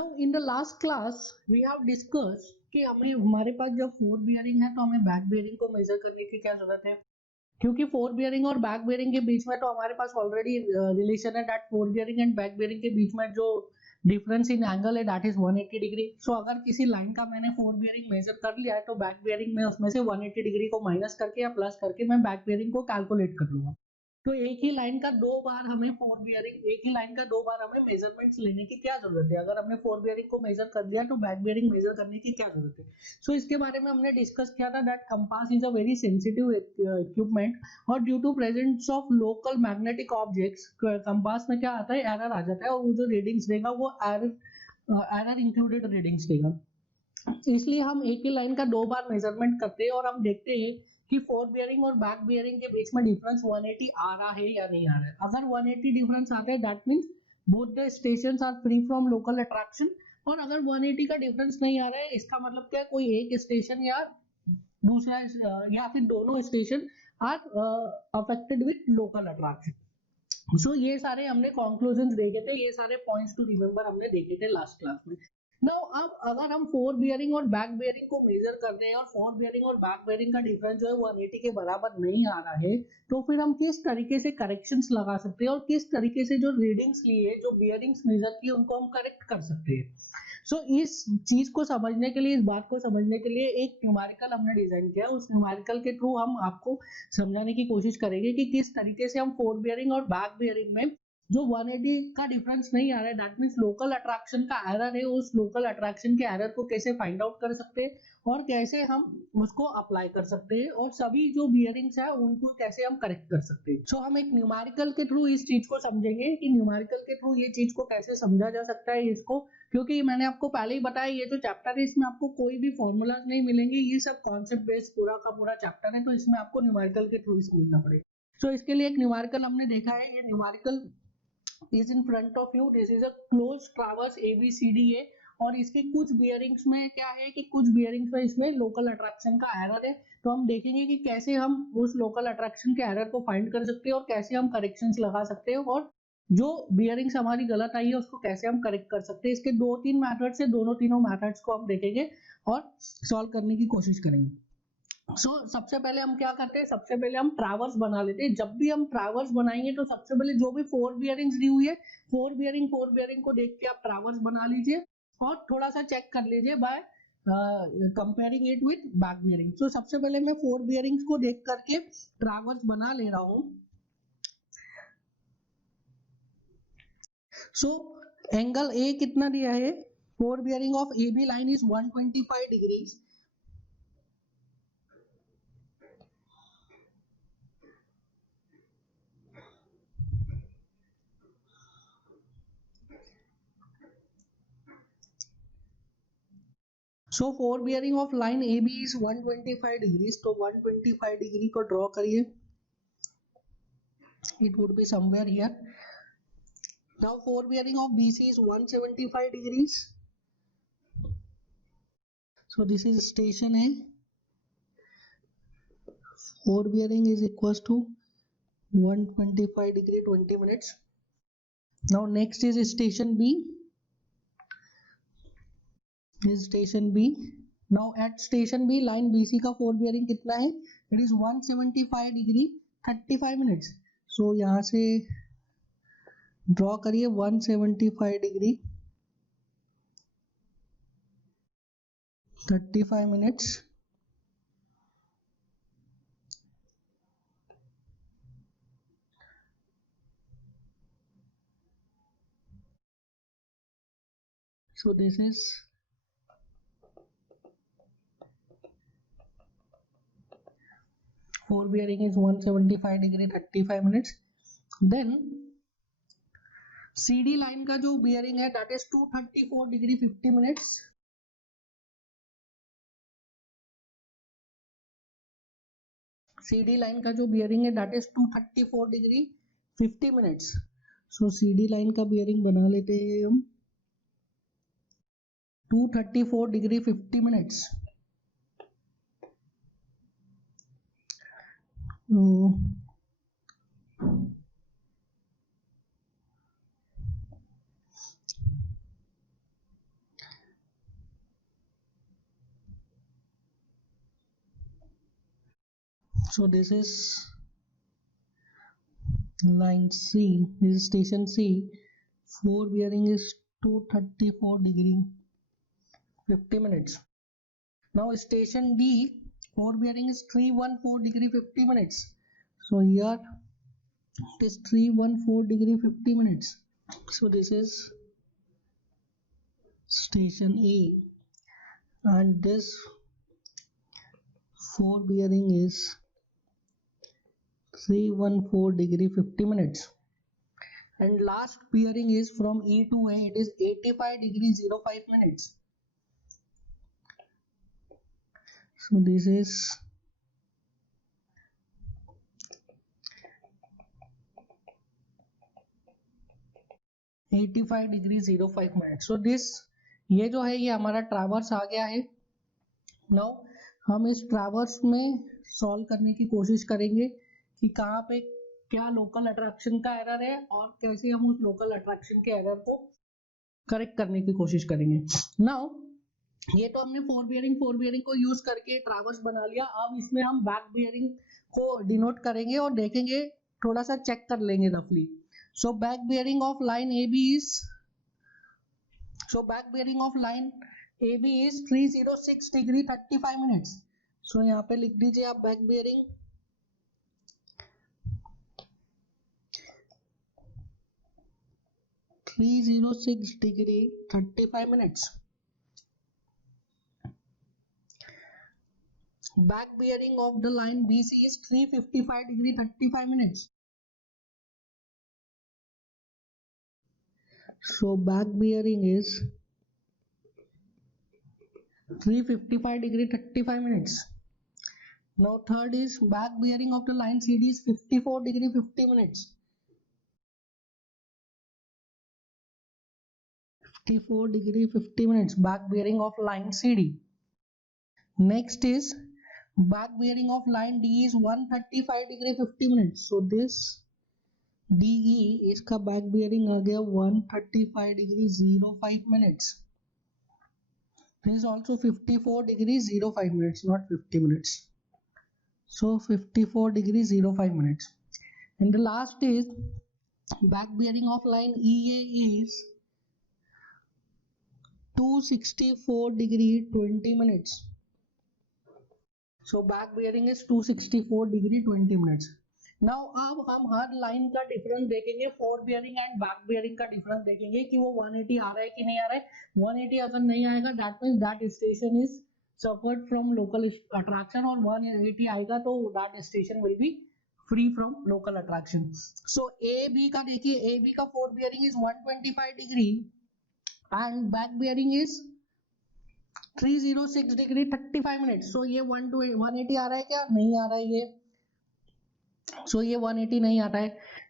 Now in the last class we have discussed कि हमारे पास जब फोर बियरिंग है तो हमें बैक बियरिंग को मेजर करने की क्या जरूरत है, क्योंकि फोर बियरिंग और बैक बियरिंग के बीच में तो हमारे पास ऑलरेडी रिलेशन है that four bearing and back bearing के बीच में जो डिफरेंस इन एंगल है दैट इज 180 डिग्री। सो अगर किसी लाइन का मैंने फोर बियरिंग मेजर कर लिया है तो बैक बियरिंग में उसमें से 180 डिग्री को माइनस करके या प्लस करके मैं बैक बियरिंग को कैलकुलेट कर लूंगा। तो एक ही लाइन का दो बार हमें फोर बियरिंग एक ही लाइन का दो बार हमें मेजरमेंट्स लेने की क्या जरूरत है। अगर हमने फोर बियरिंग को मेजर कर दिया तो बैक बियरिंग मेजर करने की क्या जरूरत है। सो इसके बारे में हमने डिस्कस किया था that compass is a very sensitive equipment और due to presence of local magnetic objects compass में क्या आता है, एरर आ जाता है और वो जो रीडिंग्स देगा वो एरर इंक्लूडेड रीडिंग्स देगा। इसलिए हम एक ही लाइन का दो बार मेजरमेंट करते हैं और हम देखते हैं कि फोर बियरिंग और बैक बियरिंग के बीच में डिफरेंस 180 आ रहा है या नहीं आ रहा है। अगर 180 डिफरेंस आता है that means both the stations are free from local attraction, और अगर 180 का डिफरेंस नहीं आ रहा है इसका मतलब क्या है, कोई एक स्टेशन या दूसरा या फिर दोनों station are affected with local attraction. So ये सारे हमने कंक्लूजन देखे थे, ये सारे पॉइंट्स टू रिमेंबर हमने देखे थे लास्ट क्लास में। नाउ अब अगर हम फोर बियरिंग और बैक बियरिंग को मेजर कर रहे हैं और फोर बियरिंग और बैक बियरिंग का डिफरेंस जो है 180 के बराबर नहीं आ रहा है, तो फिर हम किस तरीके से करेक्शंस लगा सकते हैं और किस तरीके से जो रीडिंग्स लिए, जो बियरिंग्स मेजर किए उनको हम करेक्ट कर सकते हैं। सो इस चीज को समझने के लिए, इस बात को समझने के लिए एक न्यूमेरिकल हमने डिजाइन किया। उस न्यूमेरिकल के थ्रू हम आपको समझाने की कोशिश करेंगे कि किस तरीके से हम फोर बियरिंग और बैक बियरिंग में जो 180 का डिफरेंस नहीं आ रहा है दैट मींस लोकल अट्रैक्शन का एरर है, उस लोकल अट्रैक्शन के एरर को कैसे फाइंड आउट कर सकते हैं और कैसे हम उसको अप्लाई कर सकते हैं और सभी जो बियरिंग्स है उनको कैसे हम करेक्ट कर सकते हैं। सो हम एक न्यूमेरिकल के थ्रू इस चीज को समझेंगे कि न्यूमेरिकल के थ्रू ये चीज को कैसे समझा जा सकता है इसको, क्योंकि मैंने आपको पहले ही बताया ये जो चैप्टर है इसमें आपको कोई भी फॉर्मूलाज नहीं मिलेंगे, ये सब कॉन्सेप्ट बेस्ड पूरा का पूरा चैप्टर है, तो इसमें आपको न्यूमेरिकल के थ्रू समझना पड़ेगा। सो इसके लिए एक न्यूमेरिकल हमने देखा है, ये numerical is in front of you, this is a closed traverse ABCDA और इसके कुछ बियरिंग्स में क्या है कि कुछ बियरिंग्स में इसमें लोकल अट्रैक्शन का एरर है, तो हम देखेंगे कि कैसे हम उस लोकल अट्रैक्शन के एरर को फाइंड कर सकते हैं और कैसे हम करेक्शंस लगा सकते हैं और जो बियरिंग्स हमारी गलत आई है उसको कैसे हम करेक्ट कर सकते हैं। इसके दो तीन मेथड्स है, दोनों तीनों मेथड्स को हम देखेंगे और सॉल्व करने की कोशिश करेंगे। सबसे पहले हम क्या करते हैं, सबसे पहले हम ट्रावर्स बना लेते हैं। जब भी हम ट्रावर्स बनाएंगे तो सबसे पहले जो भी फोर बियरिंग्स दी हुई है फोर बियरिंग को देख के आप ट्रावर्स बना लीजिए और थोड़ा सा चेक कर लीजिए by comparing it with back bearing. तो सबसे पहले मैं फोर बियरिंग्स को देख करके ट्रावर्स बना ले रहा हूं। सो एंगल ए कितना दिया है, fore bearing of A B line is 125 degrees. So fore bearing of line A B is 125 degrees, तो 125 डिग्री को ड्रॉ करिए, it would be somewhere here. Now four bearing of BC is 175 degrees, so this is station A, four bearing is equals to 125 degree 20 minutes. Now next is station B, is station B. Now at station B line BC का four bearing कितना है, it is 175 degree 35 minutes. So यहाँ से draw करिए 175 degree 35 minutes. So this is four bearing is 175 degree 35 minutes. Then CD line का जो bearing है that is 234 degree 50 minutes. CD line का जो bearing है that is 234 degree 50 minutes. So CD line का bearing बना लेते हैं हम 234 degree 50 minutes. So this is line C, this is station C. 4 bearing is 234 degree 50 minutes. Now station D, 4 bearing is 314 degree 50 minutes. So here it is 314 degree 50 minutes. So this is station A, and this 4 bearing is 314 degree 50 minutes. And last bearing is from E to A, it is 85 degree 05 minutes. So this is 85 degree 05 minutes. So this ये जो है ये हमारा traverse आ गया है. Now हम इस traverse में सॉल्व करने की कोशिश करेंगे कि कहाँ पे क्या लोकल अट्रैक्शन का एरर है और कैसे हम उस लोकल अट्रैक्शन के एरर को करेक्ट करने की कोशिश करेंगे. नाउ ये तो हमने फोर बियरिंग को यूज करके ट्रैवर्स बना लिया. अब इसमें हम बैक बियरिंग को डिनोट करेंगे और देखेंगे, थोड़ा सा चेक कर लेंगे रफली. So back bearing of line A B is, so back bearing of line A B is 306 degree 35 minutes. So यहाँ पे लिख दीजिए आप back bearing 306 degree 35 minutes. Back bearing of the line BC is 355 degree 35 minutes. So back bearing is 355 degree 35 minutes. Now third is back bearing of the line CD is 54 degree 50 minutes. 54 degree 50 minutes back bearing of line CD. Next is back bearing of line D is 135 degree 50 minutes. So this DE इसका back bearing आ गया 135 degree 05 minutes. This is also 54 degree 05 minutes, not 50 minutes. So 54 degree 05 minutes. And the last is back bearing of line EA is 264 degree 20 minutes. So back bearing is 264 degree 20 minutes. Now अब हम हर line का difference देखेंगे, four bearing and back bearing का difference देखेंगे कि वो 180 आ रहा है कि नहीं आ रहा है. 180 अगर नहीं आएगा that means that station is suffered from local attraction, और 180 आएगा तो that station will be free from local attraction. So A B का देखिए, ए बी का fore bearing is 125 degree and back bearing is 306 degree 35 minutes. So ये 180 आ रहा है क्या? नहीं आ रहा है ये. सो ये 180 नहीं आता है.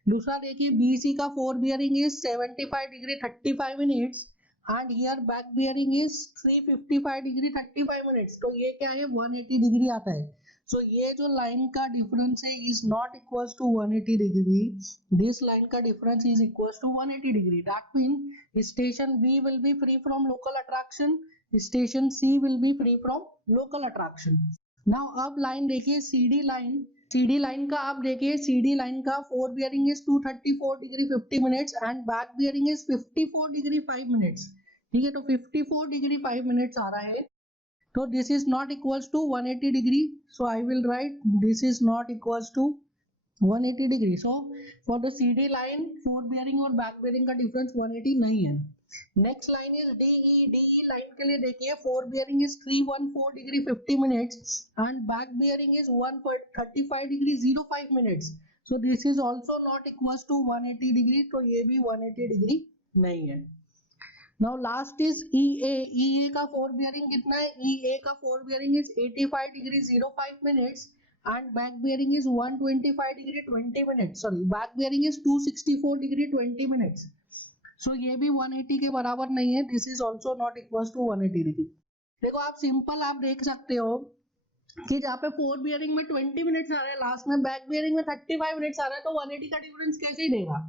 दूसरा देखिए BC का fore bearing is 75 degree 35 minutes and hear back bearing is 355 degree 35 minutes. तो ये क्या है? 180 डिग्री आता है. सो ये जो लाइन का डिफरेंस है is not equals to 180 degree. This line का difference is equals to 180 degree. That mean station B will be free from local attraction, station C will be free from local attraction. Now अब line देखिए CD line का आप देखिए, CD line का fore bearing is 234 degree 50 minutes and back bearing is 54 degree 5 minutes. ठीक है, तो 54 degree 5 minutes आ रहा है. तो this is not equals to 180 degree. So I will write this is not equals to 180 degree. So for the CD line fore bearing और back bearing का difference 180 नहीं है. Next line is DE line के लिए देखिए, fore bearing is 314 degree 50 minutes and back bearing is 135 degree 05 minutes. So this is also not equals to 180 degree. तो ये भी 180 डिग्री नहीं है. नाउ लास्ट इज EA का फोर बियरिंग कितना है? EA का fore bearing is 85 degree 05 minutes and back bearing is 125 degree 20 minutes. Sorry, back bearing is 264 degree 20 minutes. So ये भी 180 के बराबर नहीं है. This is also not equal to 180 degree. देखो आप सिंपल आप देख सकते हो कि जहाँ पे फोर बियरिंग में 20 मिनट्स आ रहे हैं, लास्ट में बैक बियरिंग में 35 मिनट्स आ रहा है, तो 180 का डिफरेंस कैसे ही देगा.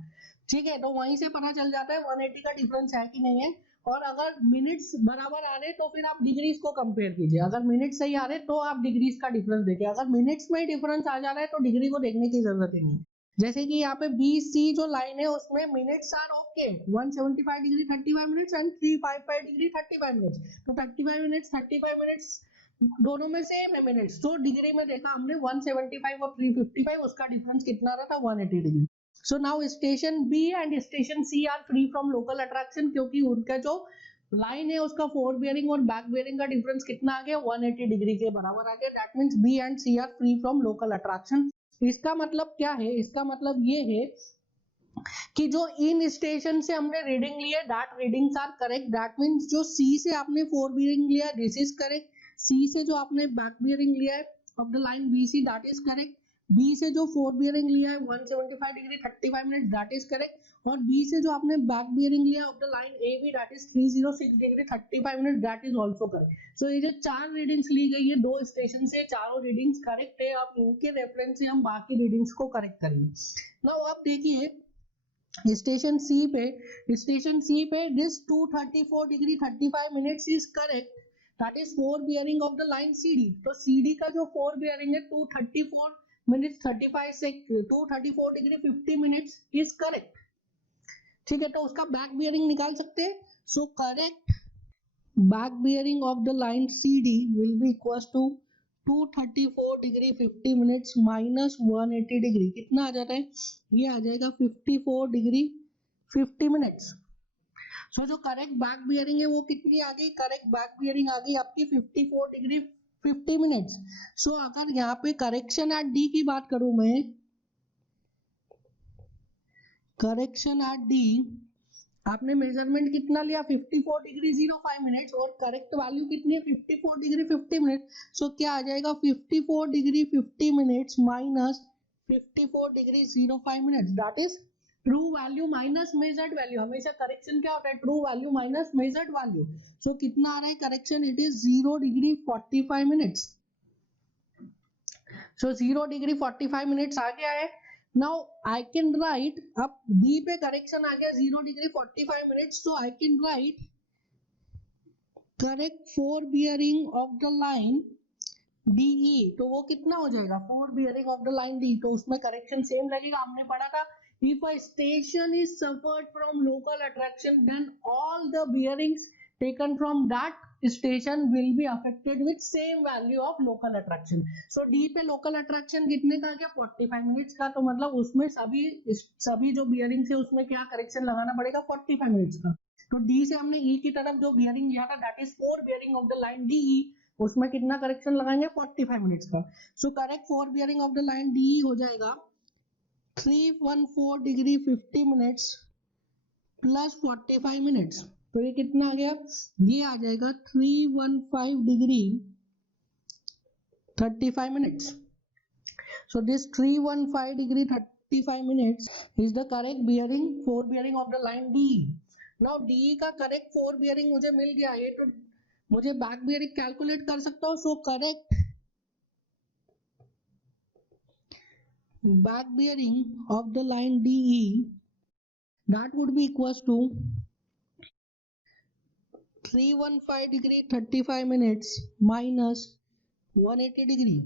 ठीक है, तो वहीं से पता चल जाता है 180 का डिफरेंस है कि नहीं है. और अगर मिनट्स बराबर आ रहे तो फिर आप डिग्रीज को कंपेयर कीजिए, अगर मिनट्स सही आ रहे तो आप डिग्रीज का डिफरेंस देखिए, अगर मिनट्स में डिफरेंस आ जा रहा है तो डिग्री को देखने की जरूरत ही नहीं। जैसे कि यहाँ पे बी सी जो लाइन है उसमें minutes are okay 175 degree 35 minutes and 355 degree 35 minutes, तो 35 मिनट्स 35 मिनट्स दोनों में सेम है मिनट्स, तो डिग्री में देखा हमने 175 और 355 उसका डिफरेंस कितना रहा था 180 degree. So now station B and station C are free from local attraction, क्योंकि उनका जो लाइन है उसका फोर बियरिंग और बैक बियरिंग का डिफरेंस कितना आ गया 180 डिग्री के बराबर आ गया। That means B and C are free from local attraction. इसका मतलब क्या है, इसका मतलब ये है कि जो इन स्टेशन से हमने रीडिंग लिया that readings are correct. That means जो सी से आपने फोर बियरिंग लिया दिस इज करेक्ट, सी से जो आपने बैक बियरिंग लिया है of the line B C that is correct, B से जो फोर बियरिंग लिया है 175 degree 35 minute that is correct, और बी से जो आपने बैक बियरिंग लिया of the line A B that is 306 degree 35 minute that is also correct. So ये जो चार रीडिंग्स ली गई है दो स्टेशन से, चारों रीडिंग्स करेक्ट है। अब इनके रेफरेंस से हम बाकी रीडिंग्स को करेक्ट करेंगे। नाउ आप देखिए स्टेशन सी पे this 234 degree 35 minutes is correct, that is fore bearing of the line CD। तो CD का जो फोर बियरिंग है 234 मिनट्स 35 से 234 डिग्री 50 मिनट्स इज करेक्ट। ठीक है, तो उसका बैक बियरिंग निकाल सकते हैं। So correct back bearing of the line CD will be equal to 234 degree 50 minutes minus 180 degree, कितना आ जाता है, ये आ जाएगा 54 डिग्री 50 मिनट्स। सो जो करेक्ट बैक बियरिंग है वो कितनी आ गई, करेक्ट बैक बियरिंग आ गई आपकी 54 डिग्री 50 मिनट्स। सो अगर यहाँ पे करेक्शन एट डी की बात करूं मैं, करेक्शन एट डी आपने मेजरमेंट कितना लिया 54 डिग्री 05 मिनट्स और करेक्ट वैल्यू कितनी है 54 डिग्री 50 मिनट। सो क्या आ जाएगा 54 degree 50 minutes minus 54 degree 05 minutes that is true value minus measured value. हमेशा करेक्शन क्या होता है, true value minus measured value. So कितना आ रहा है correction, it is 0 degree 45 minutes. So 0 degree 45 minutes आ गया है। नाउ आई कैन राइट, अब बी पे करेक्शन आ गया 0 degree 45 minutes, so I can write correct fore bearing of the line DE। तो वो कितना हो जाएगा fore bearing of the line D, तो उसमें करेक्शन सेम लगेगा, हमने पढ़ा था if a station is suffered from local attraction then all the bearings taken from that station will be affected with same value of local attraction। so D पे local attraction कितने का आ गया 45 minutes का, तो मतलब उसमें सभी जो बियरिंग्स है उसमें क्या करेक्शन लगाना पड़ेगा 45 मिनट्स का। तो D से हमने E की तरफ जो बियरिंग लिया था that is fore bearing of the line DE, उसमें कितना करेक्शन लगाएंगे 45 मिनट्स का। So correct fore bearing of the line DE हो जाएगा 314 डिग्री 50 मिनट्स प्लस 45 मिनट्स, तो ये कितना आ गया, ये आ जाएगा 315 degree 35 minutes. So this 315 degree 35 minutes is the correct bearing four bearing of the line DE। Now DE का करेक्ट फोर बियरिंग मुझे मिल गया है, तो मुझे बैक बियरिंग कैलकुलेट कर सकता हूँ। So correct back bearing of the line DE that would be equals to 315 degree 35 minutes minus 180 degree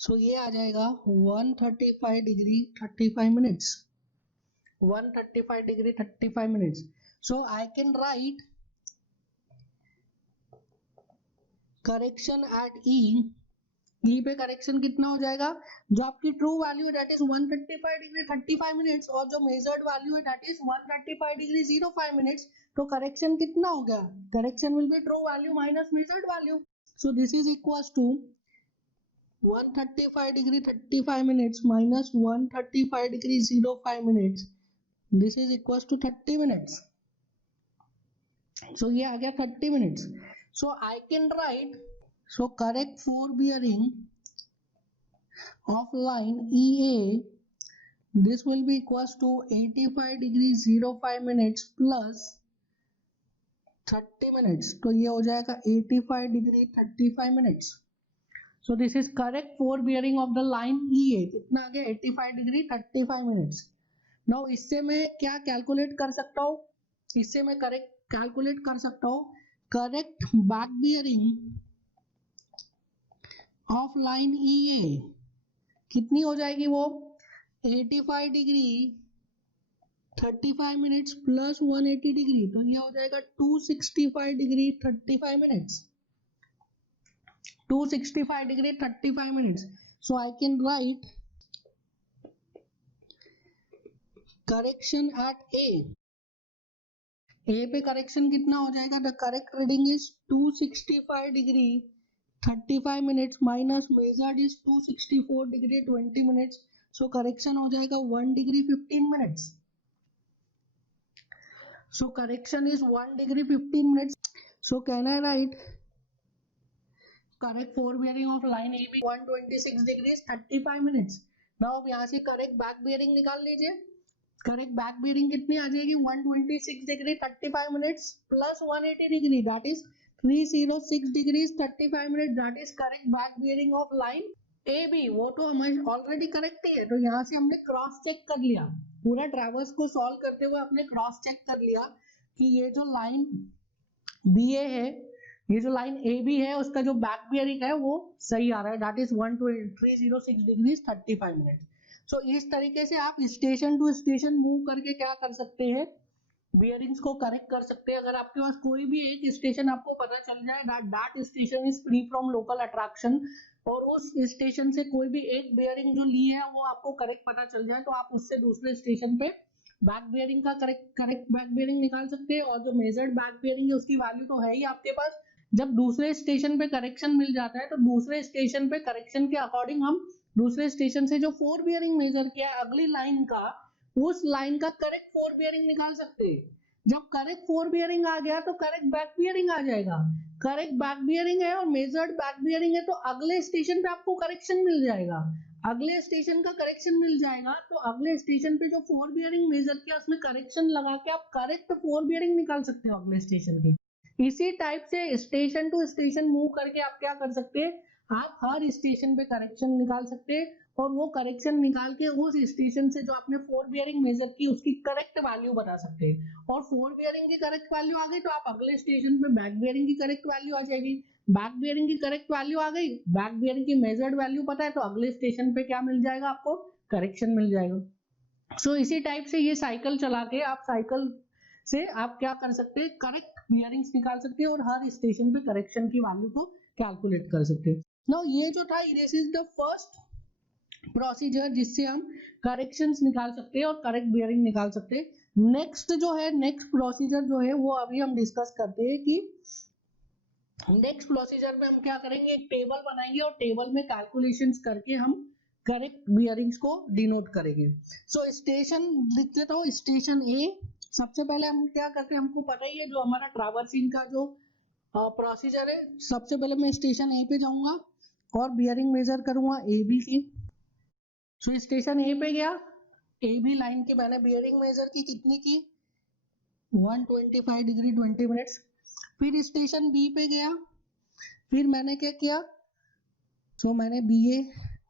so ये आ जाएगा 135 degree 35 minutes 135 degree 35 minutes. so I can write correction at E पे correction कितना हो जाएगा, जो आपकी ट्रू वैल्यू है दैट इज 135 डिग्री 35 मिनट्स और जो मेजर्ड वैल्यू है दैट इज 135 डिग्री 05 मिनट्स, तो करेक्शन कितना हो गया, correction will be true value minus measured value. So this is equals to 135 degree 35 minutes minus 135 degree 05 minutes, this is equals to 30 minutes. So ये आ गया 30 minutes. So I can write, so correct four bearing of line EA, this will be equals to 85 degree 05 minutes plus 30 minutes, तो ये हो जाएगा 85 degree 35 minutes। So this is correct four bearing of the line EA, कितना आ गया 85 degree 35 minutes। Now इससे मैं क्या कैलकुलेट कर सकता हूँ, इससे मैं करेक्ट कैलकुलेट कर सकता हूँ correct back bearing of line EA कितनी हो जाएगी वो 85 डिग्री 35 मिनट्स प्लस 180 डिग्री, तो ये हो जाएगा 265 degree 35 minutes, 265 degree 35 minutes. So I can write correction at A. A पे करेक्शन कितना हो जाएगा, the correct reading is 265 degree 35 minutes minus measured is 264 degree 20 minutes, so correction हो जाएगा 1 degree 15 minutes. So correction is 1 degree 15 minutes. So can I write correct forward bearing of line AB 126 degrees 35 minutes. Now अब यहाँ से correct back bearing निकाल लीजिए. Correct back bearing कितनी आ जाएगी 126 degree 35 minutes plus 180 degree, that is 306 degrees 35 minutes, that is correct back bearing of line AB. वो तो हमें ऑलरेडी करेक्ट ही है, तो यहाँ से हमने क्रॉस चेक कर लिया, पूरा ट्रैवर्स को सॉल्व करते हुए हमने क्रॉस चेक कर लिया कि ये जो लाइन BA है, ये जो लाइन AB है, उसका जो बैक बियरिंग है वो सही आ रहा है, दैट इज 306 डिग्रीज 35 मिनट. सो इस तरीके से आप स्टेशन टू स्टेशन मूव करके क्या कर सकते हैं, बियरिंग्स को करेक्ट कर सकते हैं. अगर आपके पास कोई भी एक स्टेशन आपको पता चल जाए that station is free from local attraction, और उस स्टेशन से कोई भी एक बियरिंग जो ली है वो आपको करेक्ट पता चल जाए, तो आप उससे दूसरे स्टेशन पे बैक बियरिंग का करेक्ट बैक बियरिंग निकाल सकते हैं. और जो मेजर्ड बैक बियरिंग है उसकी वैल्यू तो है ही आपके पास. जब दूसरे स्टेशन पे करेक्शन मिल जाता है तो दूसरे स्टेशन पे करेक्शन के अकॉर्डिंग हम दूसरे स्टेशन से जो फोर बियरिंग मेजर किया है अगली लाइन का, उस लाइन का करेक्ट फोर बियरिंग निकाल सकते हैं. जब करेक्ट फोर बियरिंग आ गया तो करेक्ट बैक बियरिंग आ जाएगा. करेक्ट बैक बियरिंग है और मेजर्ड बैक बियरिंग है, तो अगले स्टेशन पे आपको करेक्शन मिल जाएगा, अगले स्टेशन का करेक्शन मिल जाएगा. तो अगले स्टेशन पे जो फोर बियरिंग मेजर किया उसमें करेक्शन लगा के आप करेक्ट फोर बियरिंग निकाल सकते हो अगले स्टेशन की. इसी टाइप से स्टेशन टू स्टेशन मूव करके आप क्या कर सकते हैं, आप हर स्टेशन पे करेक्शन निकाल सकते हैं, और वो करेक्शन निकाल के उस स्टेशन से जो आपने फोर बियरिंग मेजर की उसकी करेक्ट वैल्यू बता सकते हैं. और फोर बियरिंग की करेक्ट वैल्यू आ गई तो आप अगले स्टेशन पे बैक बियरिंग की करेक्ट वैल्यू आ जाएगी. बैक बियरिंग की करेक्ट वैल्यू आ गई, बैक बियरिंग की मेजर्ड वैल्यू पता है, तो अगले स्टेशन पे क्या मिल जाएगा आपको, करेक्शन मिल जाएगा. सो इसी टाइप से ये साइकिल चला के आप साइकिल से आप क्या कर सकते हैं, करेक्ट बियरिंग्स निकाल सकते हैं और हर स्टेशन पे करेक्शन की वैल्यू को कैलकुलेट कर सकते हैं. नाउ ये जो था this is the first procedure जिससे हम करेक्शंस निकाल सकते हैं और करेक्ट बियरिंग निकाल सकते हैं. नेक्स्ट जो है, नेक्स्ट प्रोसीजर जो है वो अभी हम डिस्कस करते हैं कि नेक्स्ट प्रोसीजर में हम क्या करेंगे, एक टेबल बनाएंगे और टेबल में कैलकुलेशंस करके हम करेक्ट बियरिंग्स को डिनोट करेंगे. सो स्टेशन लिख देता हूँ, स्टेशन ए. सबसे पहले हम क्या करते हैं, हमको पता ही है जो हमारा ट्रैवर्सिंग का जो प्रोसीजर है, सबसे पहले मैं स्टेशन ए पे जाऊंगा और बियरिंग मेजर करूंगा ए बी की. सो स्टेशन ए पे गया, ए बी लाइन की मैंने बियरिंग मेजर की, कितनी की 125 डिग्री 20 मिनट्स. फिर स्टेशन बी पे गया, फिर मैंने क्या किया, सो मैंने BA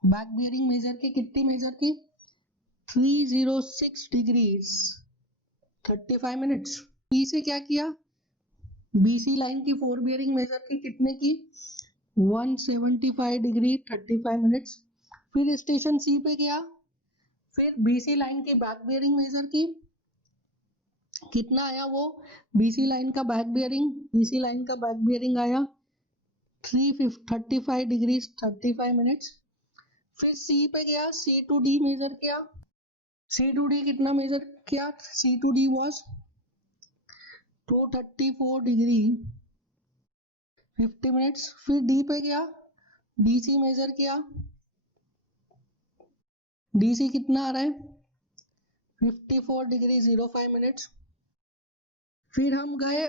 बैक बियरिंग मेजर की, कितनी मेजर की 306 डिग्रीज 35 मिनट्स. बी से क्या किया, BC लाइन की फोर बियरिंग मेजर की, कितने की 175 डिग्री 35 मिनट्स. फिर स्टेशन सी पे गया, फिर BC लाइन की बैक बियरिंग मेजर की, कितना आया वो BC लाइन का बैक बियरिंग, BC लाइन का बैक बियरिंग आया 335 डिग्री 35 मिनट्स. फिर C पे गया, C टू D मेजर किया, C टू D कितना मेजर किया, C to D was 234 degree 50 minutes. फिर D पे गया, DC मेजर किया, DC कितना आ रहा है 54 डिग्री 05 मिनट्स. फिर हम गए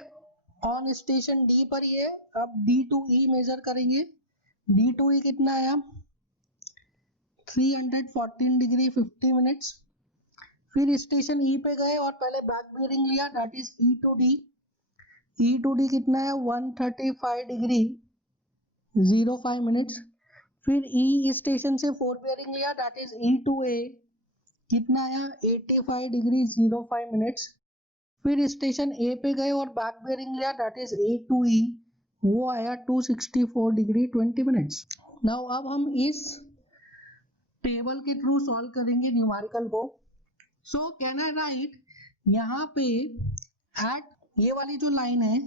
ऑन स्टेशन D पर, ये अब D2E मेजर करेंगे, D2E कितना आया 314 डिग्री 50 मिनट्स. फिर स्टेशन E पे गए और पहले बैक बियरिंग लिया, that is E to D. E to D कितना है 135 डिग्री 05 मिनट्स. फिर E स्टेशन से फोर बियरिंग लिया, that is E to A. कितना आया 85 डिग्री 05 मिनट्स। फिर स्टेशन ए पे गए और बैक बेयरिंग लिया, that is A to E, वो आया 264 डिग्री 20 मिनट्स। नाउ अब हम इस टेबल के थ्रू सॉल्व करेंगे न्यूमेरिकल को। सो कैन आई राइट, यहाँ पे एट ये वाली जो लाइन है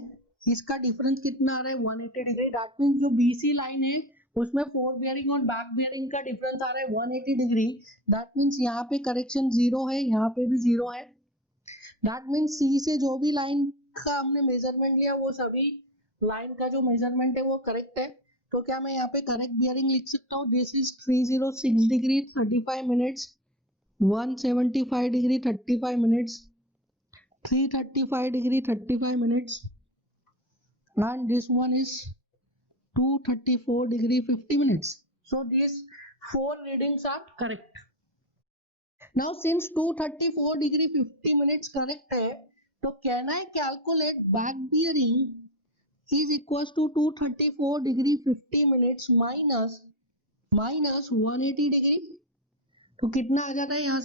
इसका डिफरेंस कितना आ रहा है 180 डिग्री, दैट मीन्स जो बीसी लाइन है उसमें फोर बियरिंग और बैक बियरिंग का डिफरेंस आ रहा है 180 डिग्री, दैट मीन्स यहाँ पे करेक्शन 0 है, यहाँ पे भी 0 है। दैट मीन्स सी से जो भी लाइन का हमने मेजरमेंट लिया वो सभी लाइन का जो मेजरमेंट है वो करेक्ट है। तो क्या मैं यहाँ पे करेक्ट बियरिंग लिख सकता हूँ, this is 306 degree 35 minutes, 175 degree 35 minutes, 335 degree 35 minutes, and this one is 234 degree 50 minutes. So these four readings are correct. Now since 234 degree 50 minutes correct है, तो can I calculate back bearing is equals to 234 degree 50 minutes minus 180 degree, तो कितना आ जाता है यहाँ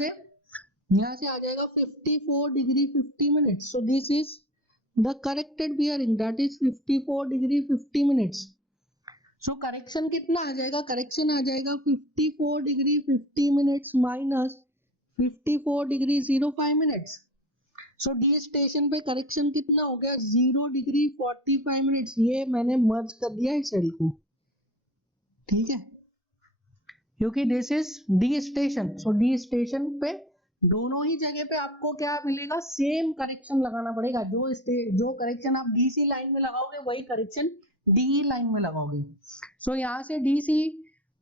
से आ जाएगा 54 degree 50 minutes. So this is the corrected bearing, that is 54 degree 50 minutes. So correction कितना आ जाएगा, correction आ जाएगा 54 degree 50 minutes minus 54 degree 05 minutes. So D station पे correction कितना हो गया 0 degree 45 minutes, ये मैंने मर्ज कर दिया इस सेल को, ठीक है, क्योंकि this is D station. So D station पे दोनों ही जगह पे आपको क्या मिलेगा, सेम करेक्शन लगाना पड़ेगा, जो करेक्शन आप डीसी लाइन में लगाओगे वही करेक्शन डीई लाइन में लगाओगे। सो यहाँ से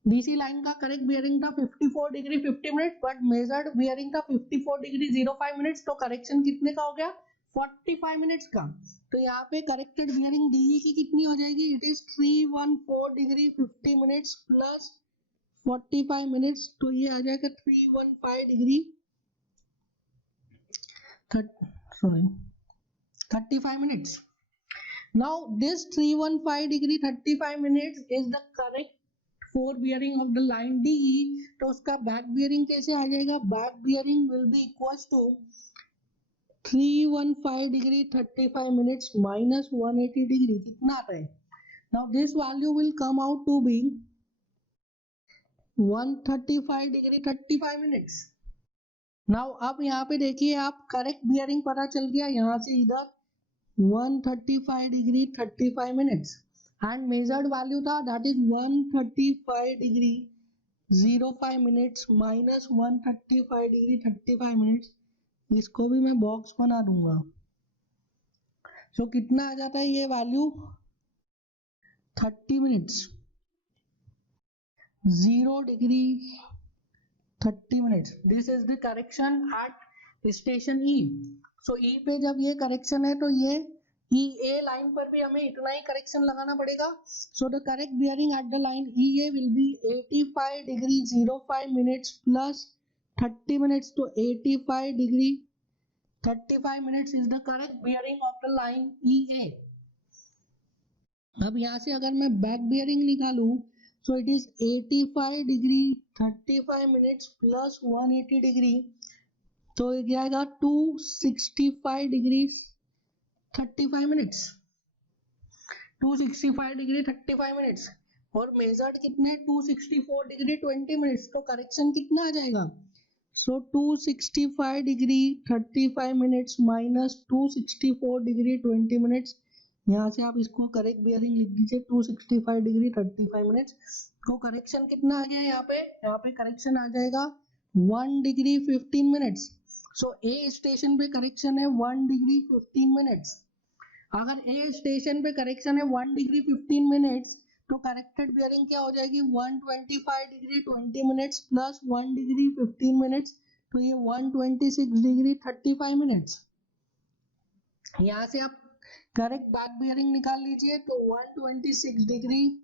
डीसी लाइन का करेक्ट बियरिंग था 54 degree 50 minute, but measured bearing था 54 डिग्री 05 मिनट्स, तो करेक्शन कितने का हो गया 45 मिनट्स का। तो यहाँ पे करेक्टेड बियरिंग डीई की कितनी हो जाएगी, it is 314 degree 50 minutes plus 45 minutes, तो ये आ जाएगा 315 degree 35 minutes. Now this 315 degree 35 minutes is the correct four bearing of the line DE. तो उसका बैक बियरिंग कैसे आ जाएगा, back bearing will be equals to 315 degree 35 minutes minus 180 degree, कितना आता है। Now this value will come out to be 135 degree 35 minutes. Now अब यहाँ पे देखिए आप करेक्ट बियरिंग पता चल गया, यहाँ से इधर 135 degree 35 minutes and measured value था that is 135 degree 05 minutes minus 135 degree 35 minutes, इसको भी मैं बॉक्स बना दूंगा। सो कितना आ जाता है ये value 30 minutes, 0 degree 30 minutes. This is the correction at station E. So E पे जब ये correction है तो ये EA लाइन पर भी हमें इतना ही correction लगाना पड़ेगा। So the correct bearing at the line EA will be 85 degree 05 minutes plus 30 minutes, तो 85 degree 35 minutes is the correct bearing of the line EA. अब यहाँ से अगर मैं back bearing निकालूं, so it is 85 degree 35 minutes plus 180 degree, तो ये आएगा 265 degree 35 minutes, 265 degree 35 minutes, और मेजर्ड कितने 264 degree 20 minutes, तो करेक्शन कितना आ जाएगा, so 265 degree 35 minutes minus 264 degree 20 minutes, यहाँ से आप इसको करेक्ट बियरिंग लिख दीजिए 265 डिग्री 35 मिनट्स, तो करेक्शन कितना आ गया यहाँ पे करेक्शन आ जाएगा 1 डिग्री 15 मिनट्स। सो ए स्टेशन पे करेक्शन है 1 डिग्री 15 मिनट्स। अगर ए स्टेशन पे करेक्शन है 1 डिग्री 15 मिनट्स, तो करेक्टेड बियरिंग क्या हो जाएगी 125 degree 20 minutes plus 1 degree 15 minutes, तो ये 126 डिग्री 35 मिनट्स। यहाँ से आप करेक्ट बैक बियरिंग निकाल लीजिए, तो 126 डिग्री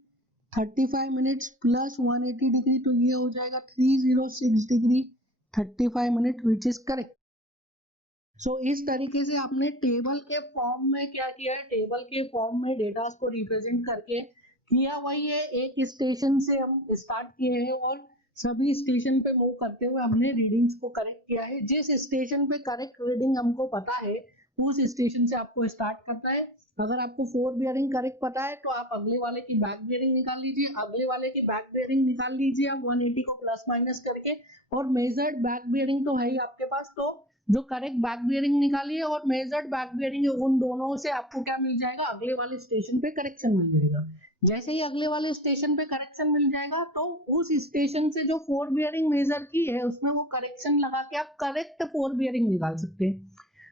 35 मिनट्स प्लस 180 डिग्री, तो ये हो जाएगा 306 degree 35 minute, which is correct. So इस तरीके से आपने टेबल के फॉर्म में क्या किया है, टेबल के फॉर्म में डेटास को रिप्रेजेंट करके किया वही है, एक स्टेशन से हम स्टार्ट किए हैं और सभी स्टेशन पे मूव करते हुए हमने रीडिंग्स को करेक्ट किया है। जिस स्टेशन पे करेक्ट रीडिंग हमको पता है उस स्टेशन से आपको स्टार्ट करना है। अगर आपको 4 बियरिंग करेक्ट पता है तो आप अगले वाले की बैक बियरिंग निकाल लीजिए, अगले वाले की बैक बियरिंग निकाल लीजिए आप 180 को प्लस माइनस करके, और मेजर्ड बैक बियरिंग तो है ही आपके पास, तो जो करेक्ट बैक बियरिंग निकालिए और मेजर्ड बैक बियरिंग है उन दोनों से आपको क्या मिल जाएगा, अगले वाले स्टेशन पे करेक्शन मिल जाएगा। जैसे ही अगले वाले स्टेशन पे करेक्शन मिल जाएगा तो उस स्टेशन से जो 4 बियरिंग मेजर की है उसमें वो करेक्शन लगा के आप करेक्ट 4 बियरिंग निकाल सकते हैं।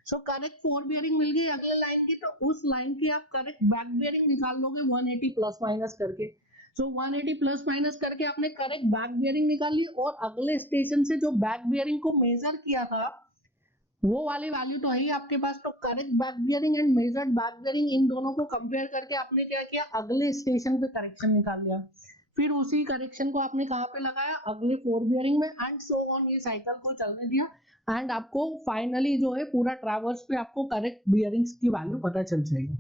सो करेक्ट 4 बियरिंग मिल गई अगले लाइन की, तो उस लाइन की आप करेक्ट बैक बियरिंग निकाल लोगे 180 प्लस माइनस करके। सो 180 प्लस माइनस करके आपने करेक्ट बैक बियरिंग निकाली, और अगले स्टेशन से जो बैक बियरिंग को मेजर किया था वो वाली वैल्यू तो है ही आपके पास, तो correct back bearing and measured back bearing इन दोनों को कंपेयर करके आपने क्या किया, अगले स्टेशन पे करेक्शन निकाल लिया। फिर उसी करेक्शन को आपने कहां पे लगाया, अगले 4 बियरिंग में, एंड सो ऑन, ये साइकिल को चलने दिया, एंड आपको फाइनली जो है पूरा ट्रैवर्स पे आपको करेक्ट बियरिंग्स की वैल्यू पता चल जाएगी।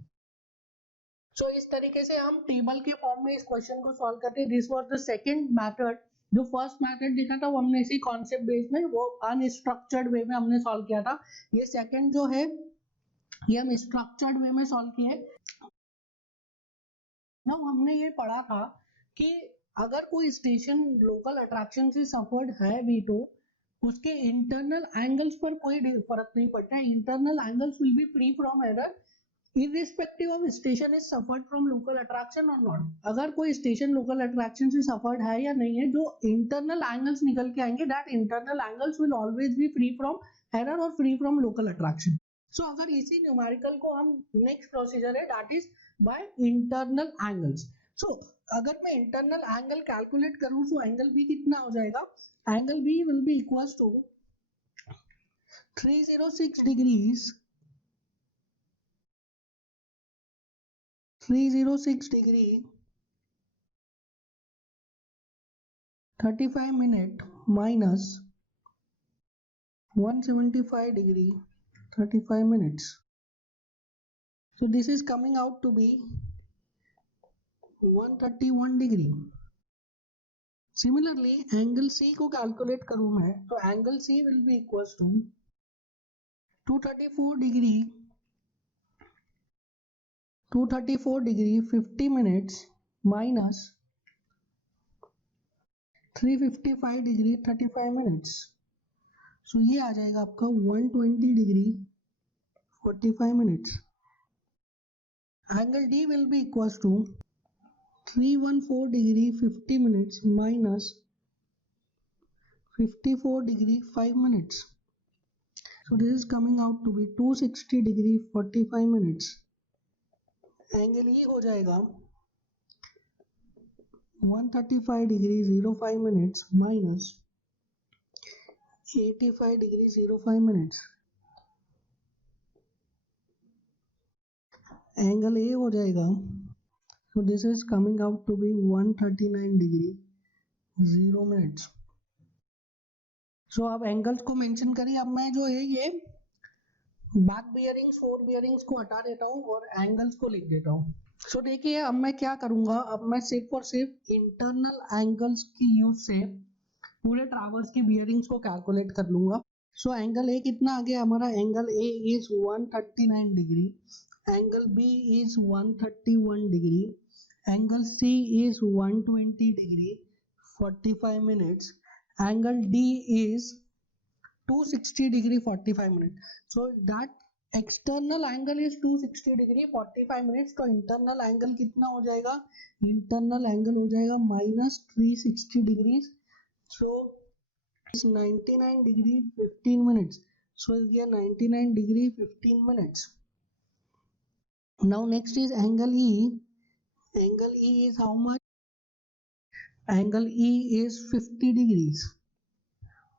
सो इस तरीके से हम टेबल के फॉर्म में इस क्वेश्चन को सॉल्व करते हैं। This was the second method. जो फर्स्ट मेथड देखा था वो हमने इसी कॉन्सेप्ट बेस में, वो अनस्ट्रक्चर्ड वे में हमने सॉल्व किया था। ये सेकंड जो है ये हम स्ट्रक्चर्ड वे में सॉल्व किए। नाउ हमने ये पढ़ा था कि अगर कोई स्टेशन लोकल अट्रैक्शन से सफर्ड है भी तो उसके इंटरनल एंगल्स पर कोई फर्क नहीं पड़ता है। Internal angles will be free from error irrespective of station is suffered from local attraction or not। अगर कोई स्टेशन लोकल अट्रैक्शन से सफर्ड है या नहीं है, जो इंटरनल एंगल्स निकल के आएंगे that internal angles will always be free from error और free from local attraction. So अगर इसी न्यूमेरिकल को हम, नेक्स्ट प्रोसीजर है that is by internal angles. So अगर मैं इंटरनल एंगल कैलकुलेट करूं तो एंगल बी कितना हो जाएगा, angle B will be equals to 306 degrees 306 degree 35 minute minus 175 degree 35 minutes. So this is coming out to be 131 degree. Similarly, angle C को calculate करूँ मैं तो angle C will be equals to 234 degree 50 minutes minus 355 degree 35 minutes. So ये आ जाएगा आपका 120 degree 45 minutes. Angle D will be equals to 314 degree 50 minutes minus 54 degree 5 minutes. So this is coming out to be 260 degree 45 minutes. Angle E हो जाएगा 135 degree 05 minutes minus 85 degree 05 minutes. Angle A हो जाएगा, so this is coming out to be 139 degree 0 minutes. So अब angles को mention करिए। अब मैं जो है ये बैक बियरिंग्स 4 बियरिंग्स को हटा देता हूँ और एंगल्स को लिख देता हूँ। सो देखिए अब मैं क्या करूँगा, अब मैं सिर्फ और सिर्फ इंटरनल एंगल्स की यूज से पूरे ट्रैवर्स की बियरिंग्स को कैलकुलेट कर लूंगा। सो एंगल ए कितना आ गया हमारा, angle A is 139 degree, angle B is 131 degree, angle C is 120 degree 45 minutes, angle D is 260 degree 45 minutes. So that external angle is 260 degree 45 minutes. तो internal angle कितना हो जाएगा, internal angle हो जाएगा minus 360 degrees. So it's 99 degree 15 minutes. So it's here 99 degree 15 minutes. Now next is angle E. Angle E is how much? Angle E is 50 degrees.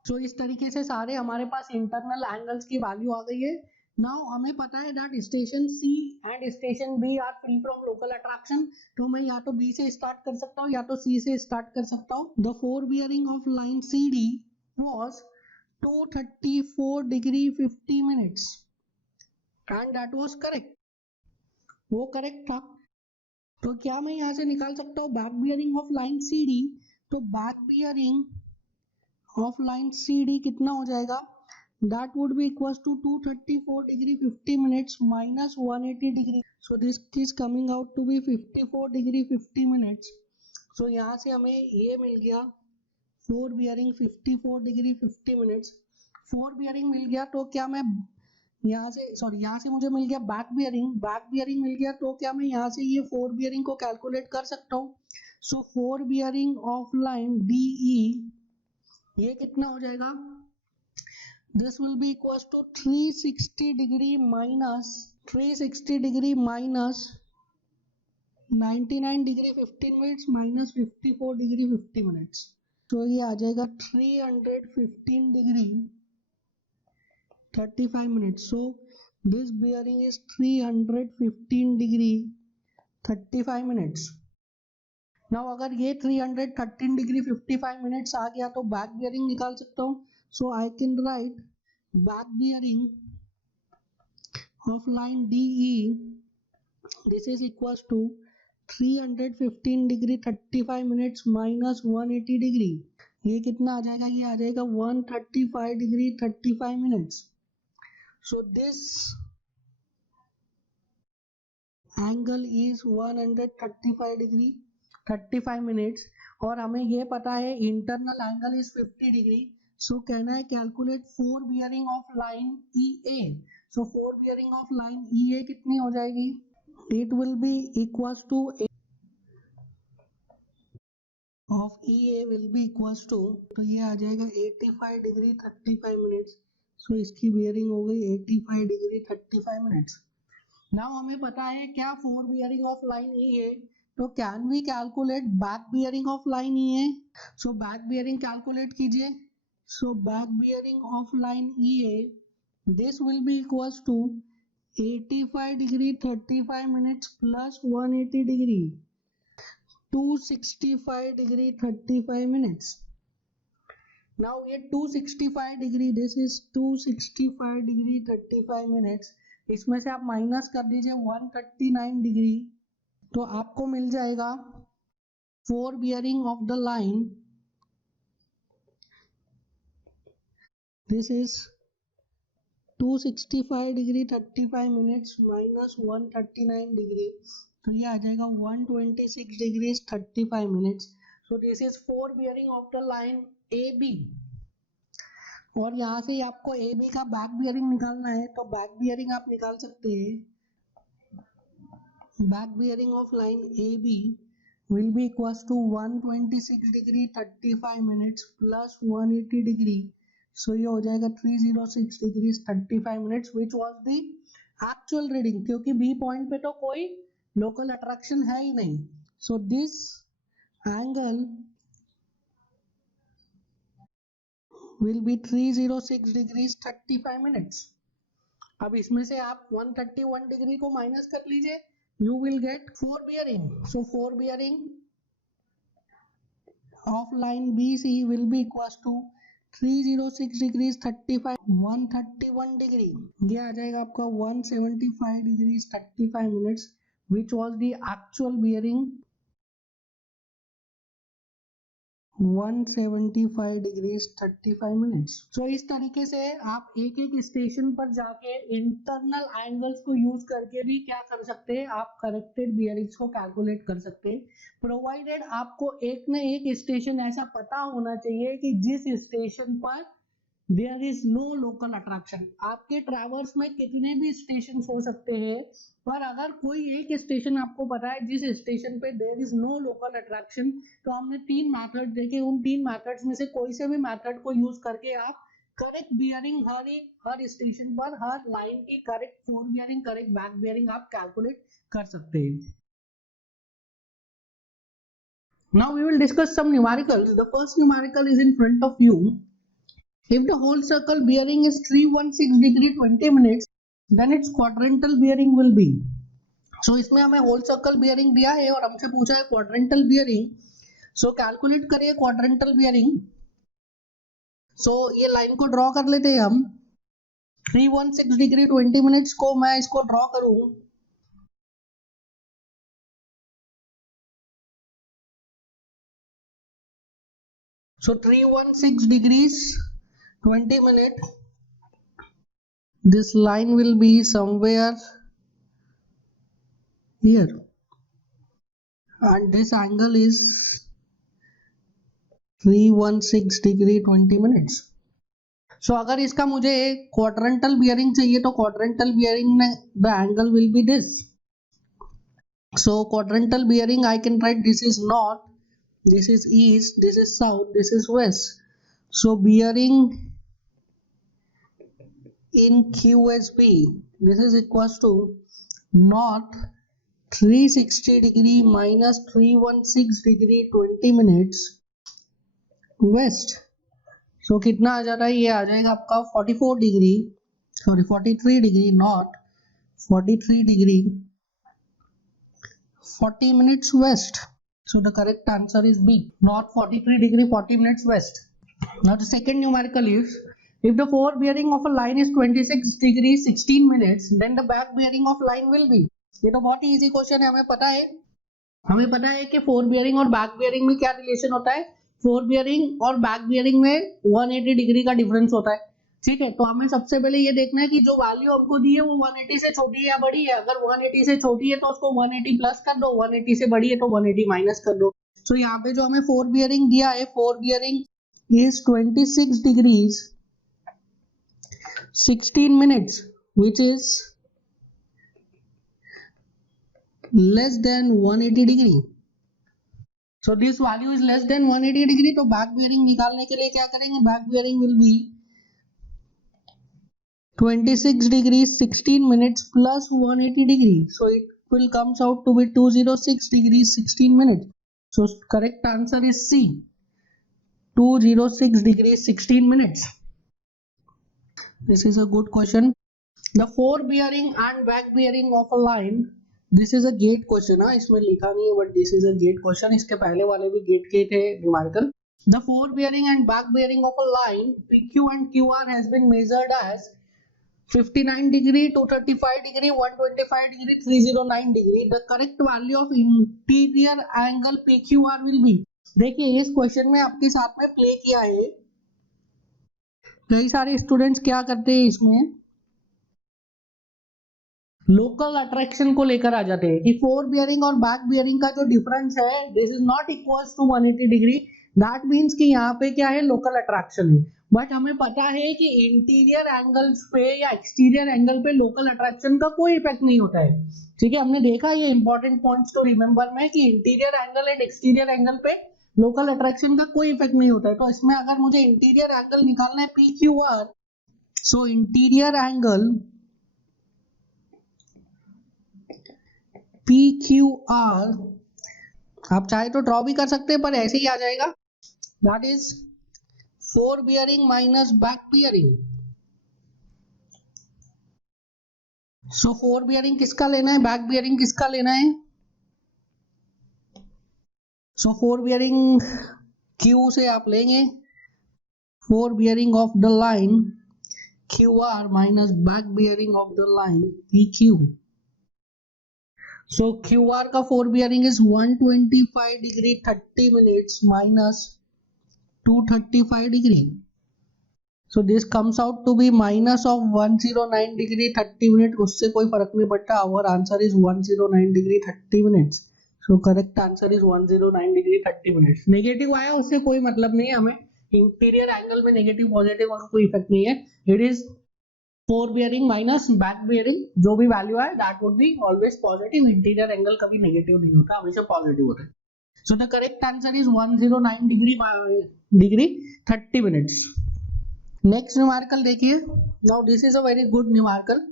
So इस तरीके से सारे हमारे पास इंटरनल एंगल्स की वैल्यू आ गई है। नाउ हमें पता है that station C and station B are free from local attraction, तो मैं या तो बी से स्टार्ट कर सकता हूँ या तो सी से स्टार्ट कर सकता हूँ। The 4 bearing of line C D was 234 degree 50 minutes and that was correct, वो करेक्ट था। तो क्या मैं यहाँ से निकाल सकता हूँ back bearing of line C D, तो back bearing of line C D कितना हो जाएगा, that would be equals to 234 degree 50 minutes minus 180 degree, so this is coming out to be 54 degree 50 minutes. so यहाँ से हमें ये मिल गया fore bearing 54 degree 50 minutes, fore bearing मिल गया तो क्या मैं यहाँ से यहाँ से मुझे मिल गया बैक बियरिंग मिल गया, तो क्या मैं यहाँ से ये फोर बियरिंग को कैलकुलेट कर सकता हूँ। सो fore bearing of line D E ये कितना हो जाएगा, this will be equals to 360 degree minus 99 degree 15 minutes minus 54 degree 50 minutes, तो ये आ जाएगा 315 degree 35 minutes. so this bearing is 315 degree 35 minutes. now अगर ये 313 degree 55 minutes आ गया तो बैक बियरिंग निकाल सकता हूँ. so I can write back bearing of line DE, this is equals to 315 degree 35 minutes minus 180 degree, ये कितना आ जाएगा, ये आ जाएगा 135 degree 35 minutes. so this angle is 135 degree 35 minutes और हमें ये पता है internal angle is 50 degree. So कहना है calculate fore bearing of line E A. So fore bearing of line E A कितनी हो जाएगी, it will be equals to of E A will be equals to, तो ये आ जाएगा 85 degree 35 minutes. सो इसकी बियरिंग हो गई 85 डिग्री 35 मिनट्स. नाउ हमें पता है क्या fore bearing of line E है, तो can we calculate back bearing of line E है. सो बैक बियरिंग कैलकुलेट कीजिए. So back bearing of line E है this will be equals to 85 degree 35 minutes plus 180 degree 265 degree 35 minutes. Now ये 265 degree this is 265 degree 35 minutes, इसमें से आप minus कर दीजिए 139 degree, तो आपको मिल जाएगा fore bearing of the line this is 265 degree 35 minutes minus 139 degree, तो ये आ जाएगा 126 degree 35 minutes. So this is fore bearing of the line A B. और यहाँ से आपको ए बी का बैक बियरिंग निकालना है, तो बैक बियरिंग आप निकाल सकते हैं. Back bearing of line A B will be equals to 126 degree 35 minutes plus 180 degree, so ये हो जाएगा 306 degrees 35 minutes which was the actual reading, क्योंकि B पॉइंट पे तो कोई लोकल अट्रैक्शन है ही नहीं. so this angle will be 306 degrees 35 minutes. अब इसमें से आप 131 डिग्री को माइनस कर लीजिए, you will get four bearing. so four bearing of line BC will be equals to 306 degrees 35 131 degree, ये आ जाएगा आपका 175 degrees 35 minutes which was the actual bearing 175 degree 35 minutes. So इस तरीके से आप एक एक स्टेशन पर जाके इंटरनल एंगल्स को यूज करके भी क्या कर सकते हैं, आप करेक्टेड बियरिंग्स को कैलकुलेट कर सकते हैं, प्रोवाइडेड आपको एक न एक स्टेशन ऐसा पता होना चाहिए कि जिस स्टेशन पर there is no local attraction. आपके ट्रैवर्स में कितने भी स्टेशन हो सकते हैं, पर अगर कोई एक स्टेशन आपको पता है जिस स्टेशन पे there is no local attraction, तो हमने तीन मेथड देखे, उन तीन मेथड्स में से कोई से भी मेथड को यूज करके आप करेक्ट बियरिंग हर स्टेशन पर हर लाइन की correct fore bearing correct back bearing आप कैलकुलेट कर सकते हैं. Now we will discuss some numericals. The first numerical is in front of you. If the whole circle bearing is 316 degree 20 minutes, then its quadrantal bearing will be. So इसमें हमें whole circle bearing दिया है और हमसे पूछा है quadrantal bearing. So calculate करिए quadrantal bearing. So ये लाइन को ड्रॉ कर लेते हैं हम. 316 डिग्री 20 मिनट्स को मैं इसको ड्रॉ करूं, So 316 degrees 20 minutes. This line will be somewhere here, and this angle is 316 degree 20 minutes. So अगर इसका मुझे क्वाड्रेंटल बियरिंग चाहिए तो क्वाड्रेंटल बियरिंग में the angle will be this. So quadrantal bearing I can write this is north, this is east, this is south, this is west. So bearing in QSB, this is equals to north 360 degree minus 316 degree 20 minutes west. So कितना आ जा रहा है, ये आ जाएगा आपका 44 degree, sorry 43 degree north, 43 degree 40 minutes west. So the correct answer is B, north 43 degree 40 minutes west. Now the second numerical is, if the forward bearing of a line is 26 degree 16 minutes, then the back bearing of line will be. ये तो बहुत ही easy question है, हमें पता है कि fore bearing और back bearing में क्या रिलेशन होता है. फोर बियरिंग और बैक बियरिंग में 180 डिग्री का डिफरेंस होता है. ठीक है, तो हमें सबसे पहले ये देखना है कि जो वैल्यू हमको दी है वो 180 से छोटी है या बड़ी है. अगर 180 से छोटी है तो उसको 180 प्लस कर दो, 180 से बड़ी है तो 180 माइनस कर दो. तो यहाँ पे जो हमें फोर बियरिंग दिया है, fore bearing is 26 degrees 16 minutes, which is less than 180 degree. So this value is less than 180 degree. तो बैक बियरिंग निकालने के लिए क्या करेंगे, back bearing will be 26 degree 16 minutes plus 180 degree. So it will comes out to be 206 degrees 16 minutes. So correct answer is C, 206 degrees 16 minutes. This is a good question. The fore bearing and back bearing of a line. This is a gate question. हाँ, इसमें लिखा नहीं है, but this is a gate question. इसके पहले वाले भी gate के थे numerical. The fore bearing and back bearing of a line PQ and QR has been measured as 59 degree, 235 degree, 125 degree, 309 degree. The correct value of interior angle PQR will be. देखिए इस question में आपके साथ में play किया है, कई सारे स्टूडेंट्स क्या करते हैं, इसमें लोकल अट्रैक्शन को लेकर आ जाते हैं कि फोर बियरिंग और बैक बियरिंग का जो डिफरेंस है this is not equals to 180 degree. That means कि यहाँ पे क्या है, लोकल अट्रैक्शन है. बट हमें पता है कि इंटीरियर एंगल्स पे या एक्सटीरियर एंगल पे लोकल अट्रैक्शन का कोई इफेक्ट नहीं होता है. ठीक है, हमने देखा ये इंपॉर्टेंट पॉइंट्स टू रिमेंबर में कि interior angle and exterior angle पे लोकल अट्रैक्शन का कोई इफेक्ट नहीं होता है. तो इसमें अगर मुझे इंटीरियर एंगल निकालना है PQR, सो इंटीरियर एंगल PQR आप चाहे तो ड्रॉ भी कर सकते हैं, पर ऐसे ही आ जाएगा. That is fore bearing minus back bearing. So fore bearing किसका लेना है, बैक बियरिंग किसका लेना है. सो फोर बियरिंग Q से आप लेंगे four bearing of the line QR minus back bearing of the line PQ. So QR का fore bearing is 125 degree 30 minutes minus 235 degree. So this comes out to be minus of 109 degree 30 minutes. उससे कोई फर्क नहीं पड़ता. Our answer is 109 degree 30 minutes. So correct answer is 109 degree 30 minutes. Negative आया उससे कोई मतलब नहीं है, हमें इंटीरियर एंगल में नेगेटिव पॉजिटिव का कोई इफेक्ट नहीं है. It is fore bearing minus back bearing, जो भी वैल्यू है that would be always positive. Interior angle कभी नेगेटिव नहीं होता, हमेशा पॉजिटिव होता है. So the correct answer is 109 degree 30 minutes. Next numerical देखिए. Now this is a very good numerical.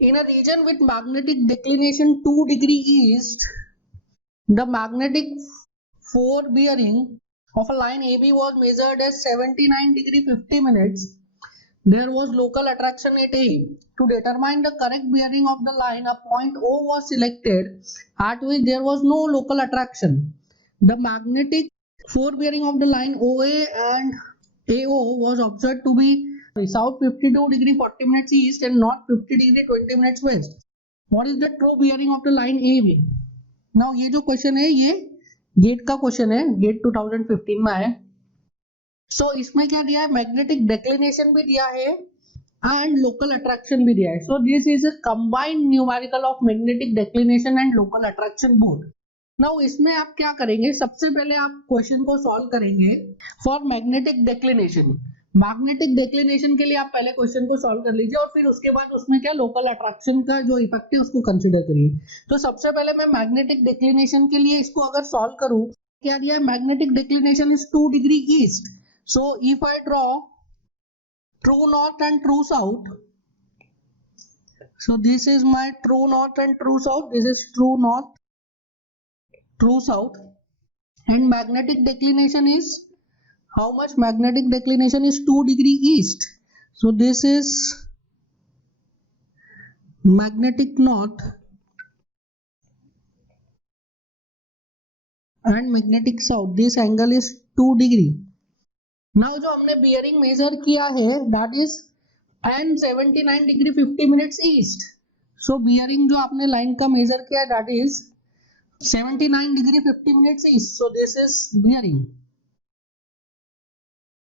In a region with magnetic declination 2 degree east, the magnetic fore bearing of a line AB was measured as 79 degree 50 minutes. There was local attraction at A. To determine the correct bearing of the line, a point O was selected at which there was no local attraction. The magnetic fore bearing of the line OA and AO was observed to be south 52 degree 40 minutes east and north 50 degree 20 minutes west. What is the true bearing of the line AB? Now ये जो question है ये gate का question है, gate 2015 में है। सो इसमें क्या दिया है, मैग्नेटिक डेक्लिनेशन भी दिया है एंड लोकल अट्रैक्शन भी दिया है। सो this is a combined numerical of magnetic declination and local attraction both. Now इसमें आप क्या करेंगे, सबसे पहले आप क्वेश्चन को सॉल्व करेंगे for magnetic declination. Magnetic declination के लिए आप पहले क्वेश्चन को सॉल्व कर लीजिए और फिर उसके बाद उसमें क्या लोकल अट्रैक्शन का जो इफेक्ट है उसको कंसीडर करिए। तो सबसे पहले मैं मैग्नेटिक डेक्लिनेशन के लिए इसको अगर सॉल्व करूं, क्या दिया है, magnetic declination is 2 degree east. So if I draw true north and true south, so this is my true north and true south, this is true north, true south, and magnetic declination is how much? Magnetic declination is 2 degree east. So this is magnetic north and magnetic south, this angle is 2 degree. Now जो हमने bearing measure किया है that is N 79 degree 50 minutes east. So bearing जो आपने line का measure किया that is 79 degree 50 minutes east. So this is bearing,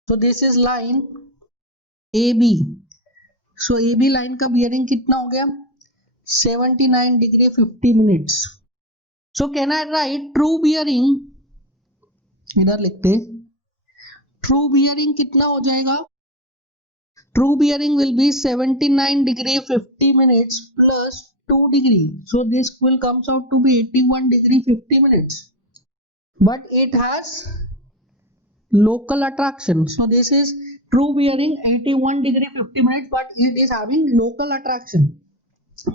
so this is line A B. So A B line का bearing कितना हो गया, 79 degree 50 minutes. So can I write true bearing, इधर लिखते ट्रू बियरिंग कितना हो जाएगा, true bearing will be 79 degree 50 minutes plus 2 degree. So this will comes out to be 81 degree 50 minutes, but it has local attraction. So this is true bearing 81 degree 50 minutes but it is having local attraction.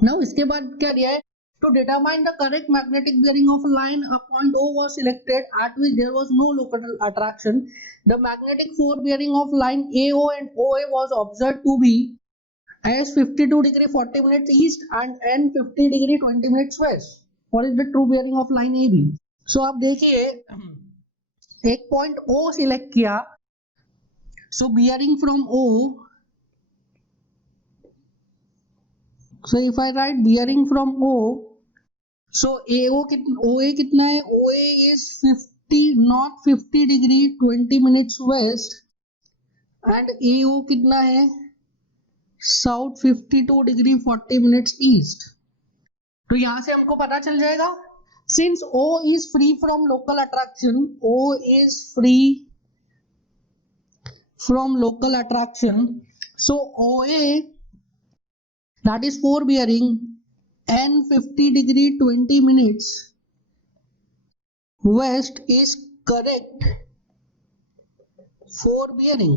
Now इसके बाद क्या दिया है, to determine the correct magnetic bearing of a line, a point O was selected at which there was no local attraction. The magnetic force bearing of line AO and OA was observed to be as 52 degree 40 minutes east and N 50 degree 20 minutes west. What is the true bearing of line AB? So आप देखिए एक point O select किया, so bearing from O, so if I write bearing from O, so OA कितना है, OA is 50 not 50 degree 20 minutes west and AO कितना है, south 52 degree 40 minutes east. तो यहां से हमको पता चल जाएगा since O is free from local attraction, O is free from local attraction, so OA that is 4 bearing N 50 degree 20 minutes west is correct 4 bearing.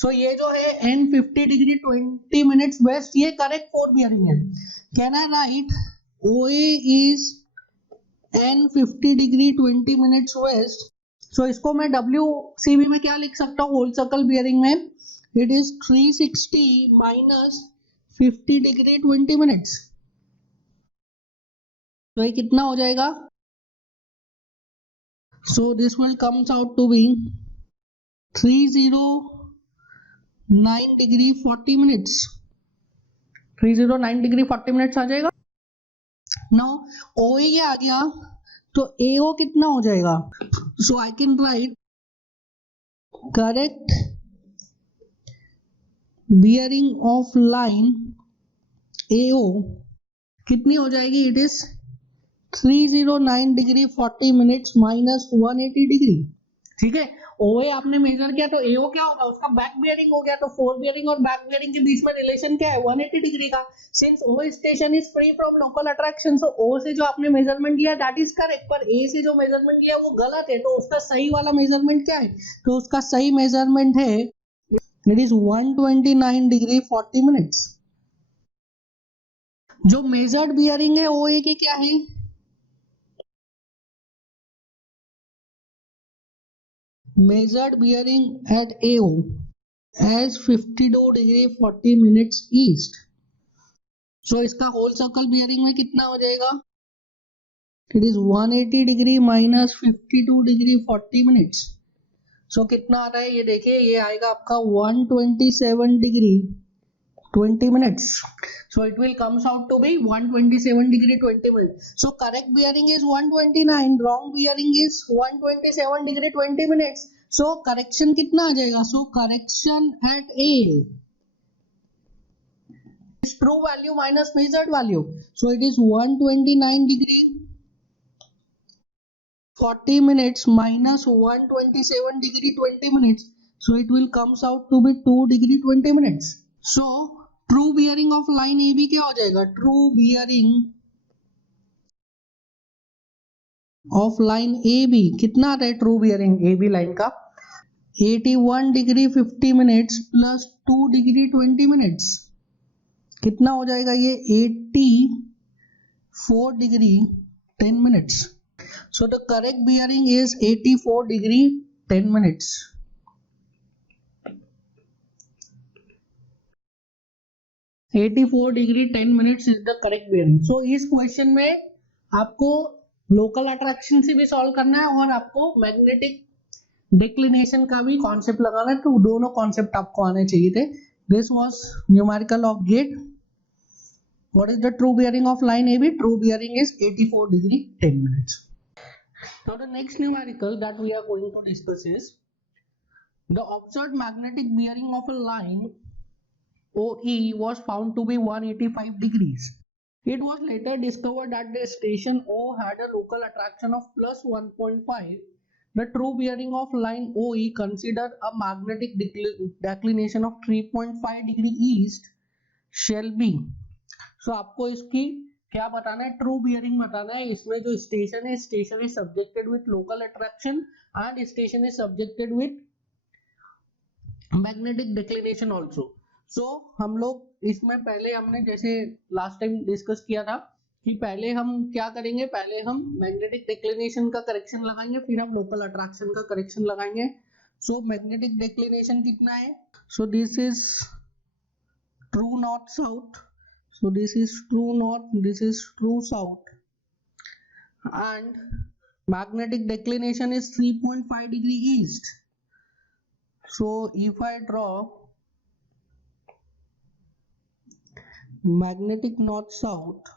So ये जो है N 50 degree 20 minutes west ये correct 4 bearing है। Can I write OA is N 50 degree 20 minutes west? So इसको मैं WCB में क्या लिख सकता हूँ, होल सर्कल बियरिंग में it is 360 minus 50 degree 20 minutes। तो ये कितना हो जाएगा, so this will comes out to be 309 degree 40 minutes, 309 degree 40 minutes आ जाएगा। now OA ये आ गया तो AO कितना हो जाएगा, so I can write correct bearing of line AO कितनी हो जाएगी, it is 309 degree 40 minutes minus 180 degree. ठीक है, OA आपने मेजर किया तो AO क्या होगा, उसका बैक बियरिंग हो गया। तो 4 बियरिंग और बैक बियरिंग के बीच में रिलेशन क्या है, 180 डिग्री का। Since O station is free from local attraction, so O से जो आपने मेजरमेंट लिया दैट इज करेक्ट, पर A से जो मेजरमेंट लिया वो गलत है। तो उसका सही वाला मेजरमेंट क्या है, तो उसका सही मेजरमेंट है इट इज 129 डिग्री 40 मिनट्स। जो मेजर्ड बियरिंग है OA की क्या है, measured bearing at AO as 52 degree 40 minutes east. So इसका होल सर्कल बियरिंग में कितना हो जाएगा, it is 180 degree minus 52 degree 40 minutes. So कितना आ रहा है ये देखिए, ये आएगा आपका 127 degree 20 minutes. So it will comes out to be 127 degree 20 minutes. So correct bearing is 129, wrong bearing is 127 degree 20 minutes. So correction कितना आ जाएगा? So correction at A is true value minus measured value. So it is 129 degree 40 minutes minus 127 degree 20 minutes. So it will comes out to be 2 degree 20 minutes. So true bearing of line A B क्या हो जाएगा? True bearing of line A B कितना आता है? True bearing A B line का 81 degree 50 minutes plus 2 degree 20 minutes कितना हो जाएगा? ये 84 degree 10 minutes. So the correct bearing is 84 degree 10 minutes. 84 degree 10 minutes is the correct bearing. So इस question में आपको लोकल अट्रैक्शन से भी सॉल्व करना है और आपको मैग्नेटिक डिक्लिनेशन का भी कॉन्सेप्ट लगाना है. तो दोनों कॉन्सेप्ट आपको आने चाहिए थे. This was numerical of GATE. What is the true bearing of line A B? True bearing is 84 degree 10 minutes. Now the next numerical that we are going to discuss is the observed magnetic bearing of a line OE was found to be 185 degrees. It was later discovered that the station O had a local attraction of plus 1.5. The true bearing of line OE considered a magnetic declination of 3.5 degree east shall be. So आपको इसकी क्या बताना है? True bearing बताना है. इसमें जो station है, station is subjected with local attraction and station is subjected with magnetic declination also. So हम लोग इसमें पहले हमने जैसे लास्ट टाइम डिस्कस किया था कि पहले हम क्या करेंगे? पहले हम मैग्नेटिक डिक्लिनेशन का करेक्शन लगाएंगे, फिर हम लोकल अट्रैक्शन का करेक्शन लगाएंगे. सो मैग्नेटिक डिक्लिनेशन कितना है? सो this is true north south. So this is true north, this is true south and magnetic declination is 3.5 degree east. So if I draw magnetic north south,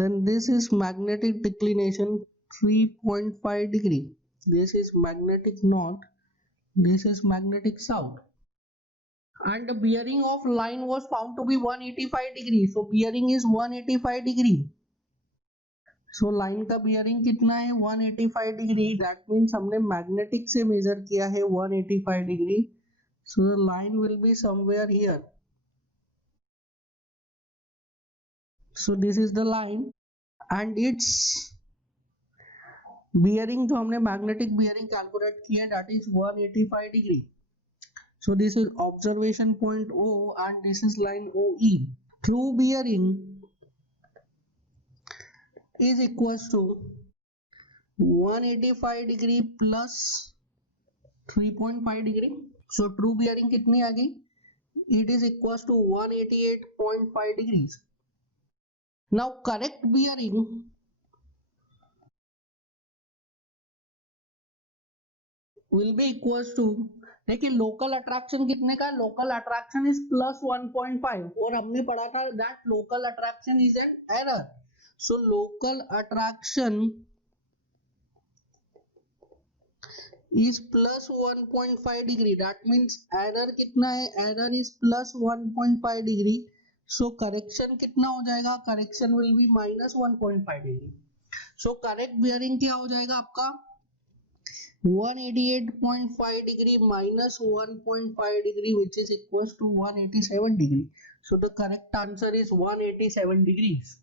then this is magnetic declination 3.5 degree. This is magnetic north, this is magnetic south, and the bearing of line was found to be 185 degree. So bearing is 185 degree. So line का bearing कितना है? 185 degree. That means हमने magnetic से measure किया है 185 degree. So the line will be somewhere here. So this is the line and its bearing जो हमने magnetic bearing calculate किया that is 185 degree. So this is observation point O and this is line OE. True bearing is equals to 185 degree plus 3.5 degree. So true bearing कितनी आ गई? It is equals to 188.5 degrees. Now correct bearing will be equals to, देखिए local attraction कितने का? Local attraction is plus 1.5 और हमने पढ़ा था that local attraction is an error. So local attraction is plus 1.5 degree. That means error कितना है? Error is plus 1.5 degree. So correction कितना हो जाएगा? Correction will be minus 1.5 degree. So correct bearing क्या हो जाएगा आपका? 188.5 degree minus 1.5 degree which is equals to 187 degree. So the correct answer is 187 degrees.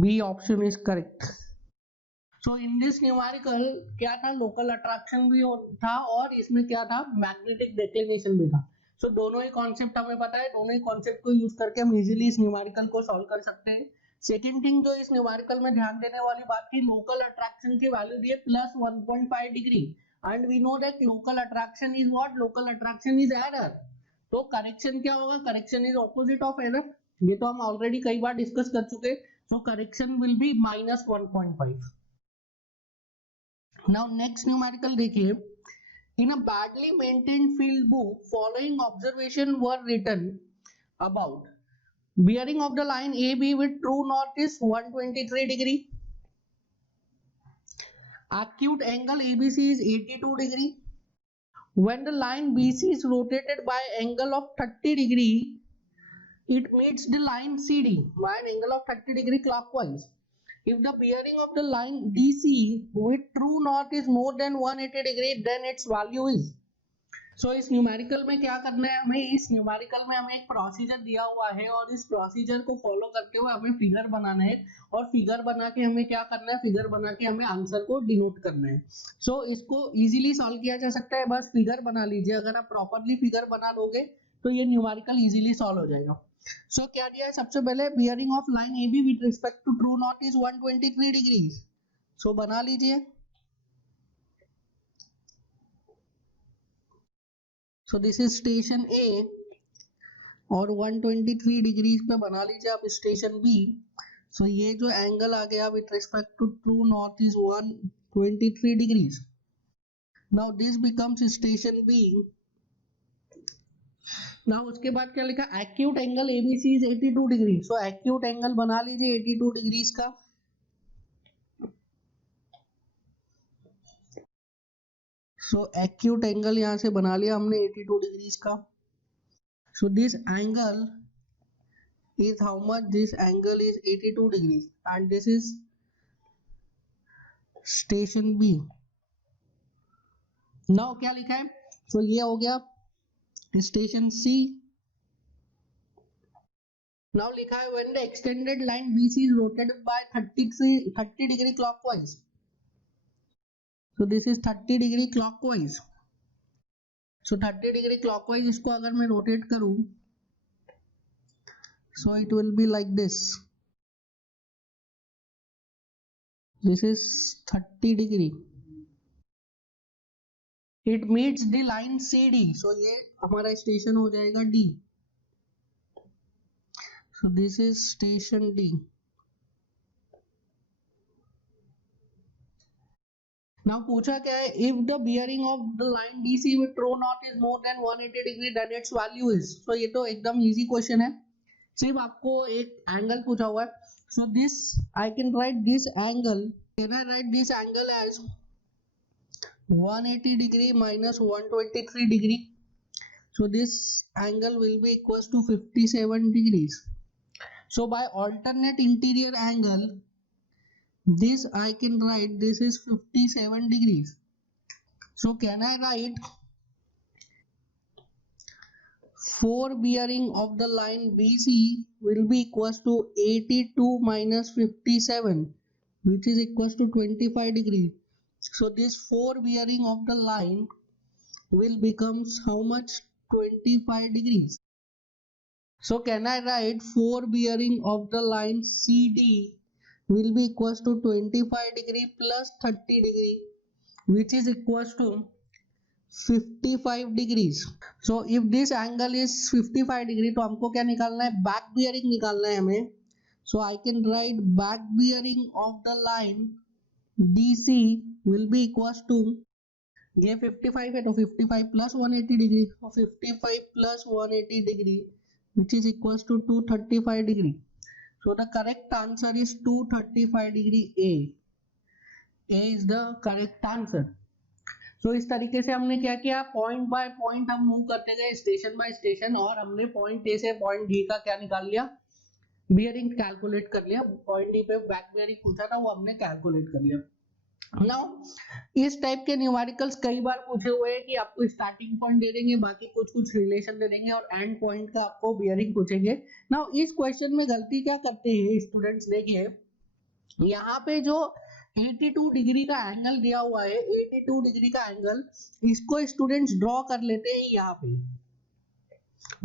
B option is correct. So in this numerical क्या था? Local attraction भी था और इसमें क्या था? मैग्नेटिक डिक्लिनेशन भी था. So दोनों ही कॉन्सेप्ट हमें पता है, दोनों ही कॉन्सेप्ट को यूज करके हम इजीली इस न्यूमेरिकल को सॉल्व कर सकते हैं. सेकेंड थिंग जो इस न्यूमेरिकल में ध्यान देने वाली बात की, लोकल अट्रैक्शन की वैल्यू दिए plus 1.5 degree and we know that local attraction is what? Local attraction is error. तो करेक्शन क्या होगा? Correction is opposite of error. ये तो हम ऑलरेडी कई बार डिस्कस कर चुके. So correction will be minus 1.5. Now next numerical देखिए. In a badly maintained field book, following observation were written about bearing of the line AB with true north is 123 degree. Acute angle ABC is 82 degree. When the line BC is rotated by angle of 30 degree, it meets the line CD by an angle of 30 degree clockwise. If the bearing of the line DC with true north is more than 180 degree, then its value is. So इस numerical में क्या करना है हमें, इस numerical में हमें एक प्रोसीजर दिया हुआ है और इस प्रोसीजर को फॉलो करते हुए हमें फिगर बनाना है और फिगर बना के हमें क्या करना है, फिगर बना के हमें आंसर को डिनोट करना है. सो इसको इजीली सॉल्व किया जा सकता है, बस फिगर बना लीजिए. अगर आप प्रॉपरली फिगर बना लोगे तो ये न्यूमेरिकल इजीली सॉल्व हो जाएगा. सो क्या दिया है सबसे पहले, bearing of line AB with respect to true north is 123 degree. So बना लीजिए. So this is station A और 123 डिग्री पे बना लीजिए आप स्टेशन B. सो ये जो एंगल आ गया with respect to true north is 123 degree. Now this becomes station B. ना उसके बाद क्या लिखा, acute angle ABC is 82 degree. So acute angle बना लीजिए 82 डिग्री का. सो एक्यूट एंगल यहां से बना लिया हमने 82 डिग्री का. So this angle is how much, this angle is 82 degree and this is station B. Now क्या लिखा है, सो ये हो गया स्टेशन C. Now लिखा है when the extended line BC is rotated by 30 degree clockwise. So this is 30 degree clockwise. So 30 degree clockwise इसको अगर मैं रोटेट करूं, so it will be like this. This is 30 degree. It meets the line CD. So ये हमारा station हो जाएगा D. So this is station D. Now पूछा क्या है, if the bearing of the line DC with true north is more than 180 degree, then its value is. So ये तो एकदम easy question है, सिर्फ आपको एक एंगल पूछा हुआ है. So this I can write this angle. Can I write this angle as 180 degree minus 123 degree? So this angle will be equals to 57 degrees. So by alternate interior angle, this I can write this is 57 degrees. So can I write 4 bearing of the line BC will be equals to 82 minus 57, which is equals to 25 degree. So this 4 bearing of the line will becomes how much, 25 degrees. So can I write 4 bearing of the line CD will be equals to 25 degree plus 30 degree, which is equals to 55 degrees. So if this angle is 55 degree, तो हमको क्या निकालना है, back bearing निकालना है हमें. So I can write back bearing of the line DC will be equals to, ये 55 है तो 55 plus 180 डिग्री, और 55 plus 180 degree which is equals to 235 degree. So the correct answer is 235 degree A. A is the correct answer. So इस तरीके से हमने क्या किया, पॉइंट बाय पॉइंट हम मूव करते गए स्टेशन बाय स्टेशन, और हमने पॉइंट A से पॉइंट D का क्या निकाल लिया, बियरिंग कैलकुलेट कर लिया. पॉइंट D पे बैक बियरिंग पूछा था, वो हमने कैलकुलेट कर लिया. नाउ इस टाइप के न्यूमेरिकल्स कई बार पूछे हुए हैं कि आपको स्टार्टिंग पॉइंट दे देंगे, बाकी कुछ रिलेशन दे देंगे और एंड पॉइंट का आपको बियरिंग पूछेंगे. नाउ इस क्वेश्चन में गलती क्या करते हैं स्टूडेंट्स, देखिए यहाँ पे जो 82 डिग्री का एंगल दिया हुआ है, 82 डिग्री का एंगल, इसको स्टूडेंट्स ड्रॉ कर लेते हैं यहाँ पे,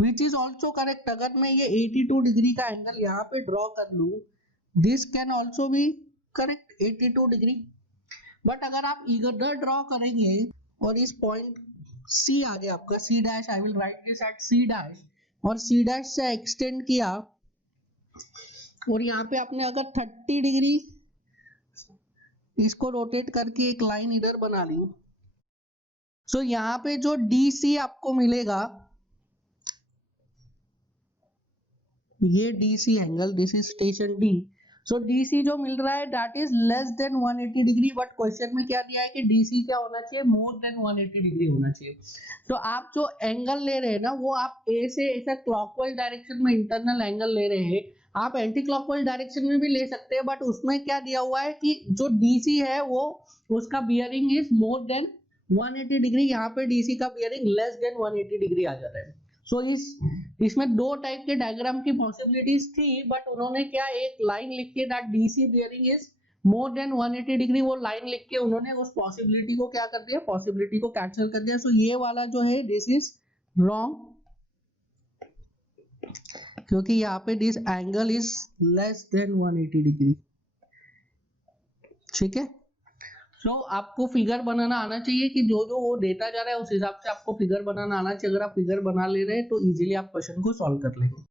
विच इज ऑल्सो करेक्ट. अगर मैं ये 82 डिग्री का एंगल यहाँ पे ड्रॉ कर लूं, this can also be correct 82 degree. But अगर आप इधर ड्रॉ करेंगे और इस पॉइंट C आ गया आपका, C dash, I will write this eight C dash, और C डैश से एक्सटेंड किया और यहाँ पे आपने अगर 30 डिग्री इसको रोटेट करके एक लाइन इधर बना ली, सो यहाँ पे जो DC आपको मिलेगा, ये DC angle, this is station D। So DC जो मिल रहा है that is less than 180 degree, but question में क्या दिया है कि DC क्या होना चाहिए, मोर देन 180 डिग्री होना चाहिए। तो आप जो एंगल ले रहे हैं ना, वो आप A से ऐसा क्लॉकवाइज डायरेक्शन में इंटरनल एंगल ले रहे हैं, आप एंटी क्लॉकवाइज डायरेक्शन में भी ले सकते हैं, बट उसमें क्या दिया हुआ है कि जो DC है वो उसका bearing is more than 180 degree, यहाँ पे DC का बियरिंग लेस देन 180 डिग्री आ जाता है। सो इसमें दो टाइप के डायग्राम की पॉसिबिलिटीज थी, बट उन्होंने क्या एक लाइन लिख के that DC bearing is more than 180 degree, वो लाइन लिख के उन्होंने उस पॉसिबिलिटी को क्या कर दिया, पॉसिबिलिटी को कैंसिल कर दिया। सो ये वाला जो है दिस इज रॉन्ग, क्योंकि यहाँ पे this angle is less than 180 degree. ठीक है, सो आपको फिगर बनाना आना चाहिए कि जो जो वो देता जा रहा है उस हिसाब से आपको फिगर बनाना आना चाहिए। अगर आप फिगर बना ले रहे हैं तो इजीली आप क्वेश्चन को सॉल्व कर लेंगे।